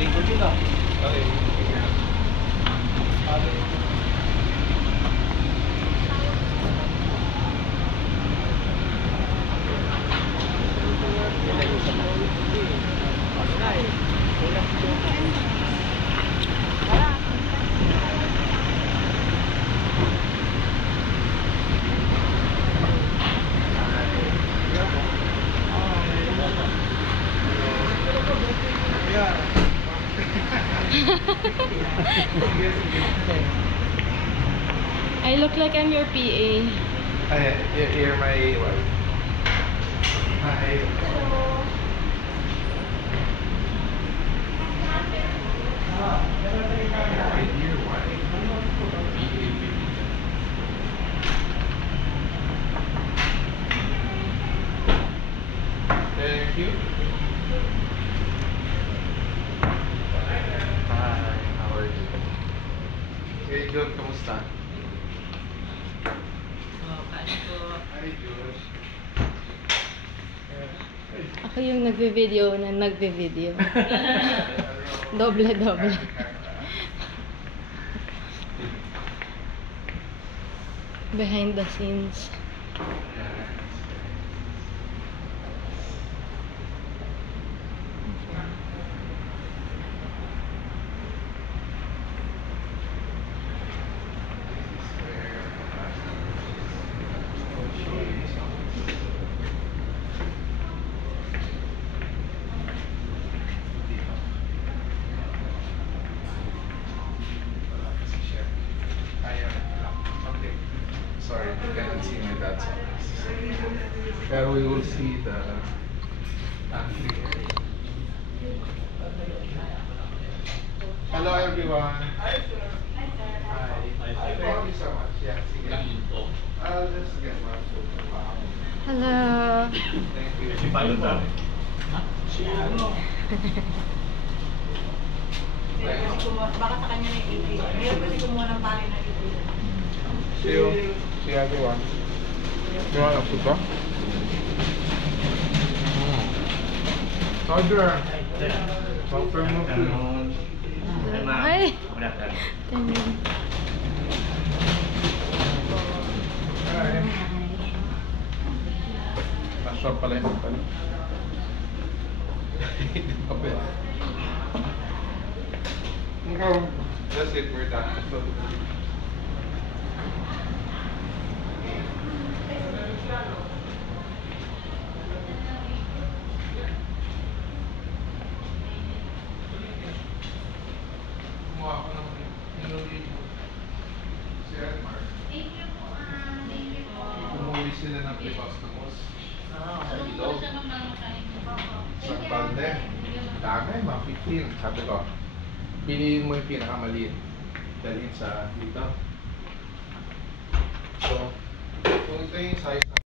Ikot yun ah. Okay. I look like I'm your PA. You're my wife. Hi. Your wife. Thank you. Hi, how are you? Hey, John, kamusta? Hi, Josh. Ako yung nagbe-video na nagbe-video. Doble-doble. Behind the scenes. Sorry, you cannot see my dad's office. There we will see the pantry area. Hello everyone. Hi. Thank you so much. Yeah, sige. I'll just get my food. Hello. Thank you. Baka sa kanya na yung 80. Hindi kasi kumuha ng pali na 80. See you. See everyone. You want a food ba? Roger. Welcome mo food. Hi. Hi. Masarap pala yung pala. Kapit. That's it, we're done. Kumuha ako ng inulit mo. Si Edmar. Thank you po. Thank you po. Umuwi sila ng Pipastomos. Sa Ilog. Sa Thank you. Balde. Dami, mga 15. Sabi ko, piliin mo yung pinakamaliit. Dalhin sa dito. So, kung ito yung size